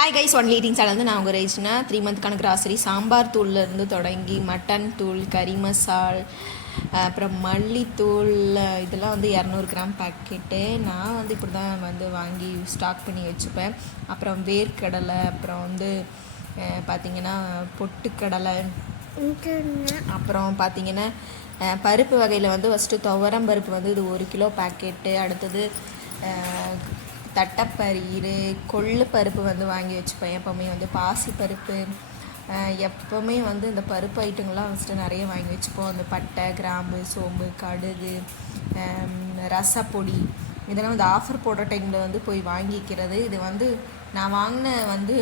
Hi guys one leading channel வந்து நான் உங்கள் ரேஜ்னா த்ரீ மந்த்க்கான கிராசரி சாம்பார் தூள்லேருந்து தொடங்கி மட்டன் தூள் கறி மசால் அப்புறம் மல்லித்தூள் இதெல்லாம் வந்து இரநூறு கிராம் பாக்கெட்டு நான் வந்து இப்படி தான் வந்து வாங்கி ஸ்டாக் பண்ணி வச்சுப்பேன். அப்புறம் வேர்க்கடலை அப்புறம் வந்து பார்த்திங்கன்னா பொட்டுக்கடலை. அப்புறம் பார்த்தீங்கன்னா பருப்பு வகையில் வந்து ஃபஸ்ட்டு துவரம் பருப்பு வந்து இது ஒரு கிலோ பாக்கெட்டு அடுத்தது தட்டைப்பயிறு கொள்ளு பருப்பு வந்து வாங்கி வச்சுப்பேன். எப்போவுமே வந்து பாசி பருப்பு எப்போவுமே வந்து இந்த பருப்பு ஐட்டங்கள்லாம் ஃபஸ்ட்டு நிறைய வாங்கி வச்சுப்போம். அந்த பட்டை கிராம்பு சோம்பு கடுகு ரசப்பொடி இதெல்லாம் வந்து ஆஃபர் போடுற டைமில் வந்து போய் வாங்கிக்கிறது. இது வந்து நான் வாங்கின வந்து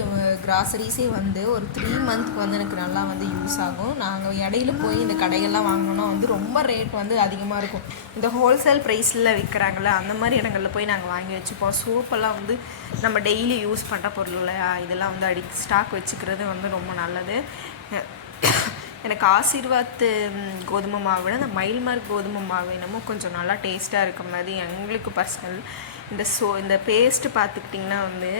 கிராசரிஸே வந்து ஒரு த்ரீ மந்த்க்கு வந்து எனக்கு நல்லா வந்து யூஸ் ஆகும். நாங்கள் இடையில போய் இந்த கடைகள்லாம் வாங்கினோன்னா வந்து ரொம்ப ரேட் வந்து அதிகமாக இருக்கும். இந்த ஹோல்சேல் ப்ரைஸில் விற்கிறாங்கள்ல அந்த மாதிரி இடங்களில் போய் நாங்கள் வாங்கி வச்சுப்போம். சோப்பெல்லாம் வந்து நம்ம டெய்லி யூஸ் பண்ணுற பொருள் இல்லையா? இதெல்லாம் வந்து அடி ஸ்டாக் வச்சுக்கிறது வந்து ரொம்ப நல்லது. எனக்கு ஆசீர்வாத் கோதுமை மாவை விட இந்த மைல்மார்க் கோதுமை மாவு என்னமோ கொஞ்சம் நல்லா டேஸ்ட்டாக இருக்க மாதிரி எங்களுக்கு பர்சனல் இந்த சோ இந்த பேஸ்ட்டு பார்த்துக்கிட்டிங்கன்னா வந்து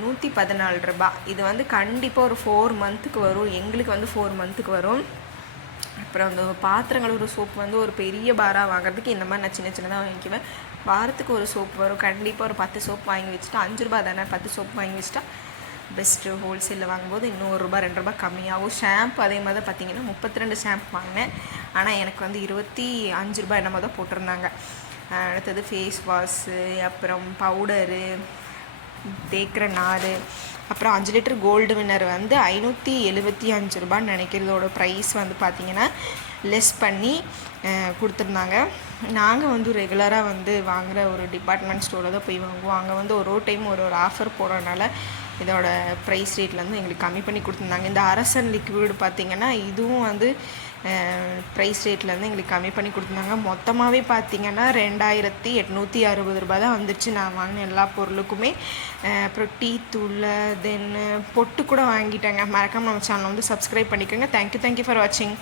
நூற்றி பதினாலு ரூபாய் இது வந்து கண்டிப்பாக ஒரு ஃபோர் மந்த்துக்கு வரும். எங்களுக்கு வந்து ஃபோர் மந்த்துக்கு வரும். அப்புறம் அந்த பாத்திரங்கள் ஒரு சோப்பு வந்து ஒரு பெரிய பாராக வாங்குறதுக்கு இந்த மாதிரி நான் சின்ன சின்னதாக வாங்கிக்குவேன். வாரத்துக்கு ஒரு சோப்பு வரும். கண்டிப்பாக ஒரு பத்து சோப்பு வாங்கி வச்சுட்டா அஞ்சு ரூபா தானே? பத்து சோப்பு வாங்கி வச்சுட்டா பெஸ்ட்டு ஹோல்சேலில் வாங்கும்போது இன்னும் ஒரு ரூபா ரெண்டு ரூபா கம்மியாகும். ஷாம்பு அதே மாதிரி தான் பார்த்தீங்கன்னா முப்பத்தி ரெண்டு ஷாம்பு வாங்கினேன். ஆனால் எனக்கு வந்து இருபத்தி அஞ்சு ரூபாய் என்னமோ தான் போட்டிருந்தாங்க. அடுத்தது ஃபேஸ் வாஷு அப்புறம் பவுடரு தேக்கிற நார் அப்புறம் அஞ்சு லிட்டர் கோல்டு வின்னர் வந்து ஐநூற்றி எழுபத்தி அஞ்சு ரூபான்னு நினைக்கிறதோட ப்ரைஸ் வந்து பார்த்திங்கன்னா லெஸ் பண்ணி கொடுத்துருந்தாங்க. நாங்கள் வந்து ரெகுலராக வந்து வாங்குகிற ஒரு டிபார்ட்மெண்ட் ஸ்டோரில் தான் போய் வாங்குவோம். அங்கே வந்து ஒரு ஒரு டைம் ஒரு ஒரு ஆஃபர் போடுறதுனால இதோட ப்ரைஸ் ரேட்லேருந்து எங்களுக்கு கம்மி பண்ணி கொடுத்துருந்தாங்க. இந்த அரசன் லிக்விடு பார்த்திங்கன்னா இதுவும் வந்து ப்ரைஸ் ரேட்லேருந்து எங்களுக்கு கம்மி பண்ணி கொடுத்துருந்தாங்க. மொத்தமாகவே பார்த்தீங்கன்னா ரெண்டாயிரத்தி எட்நூற்றி அறுபது ரூபாய் தான் வந்துச்சு நான் வாங்கின எல்லா பொருளுக்குமே அப்புறம் டீ தூள் தென் பொட்டு கூட வாங்கிட்டேங்க. மறக்காமல் நம்ம சேனலை வந்து சப்ஸ்கிரைப் பண்ணிக்கோங்க. தேங்க்யூ தேங்க்யூ ஃபார் வாட்சிங்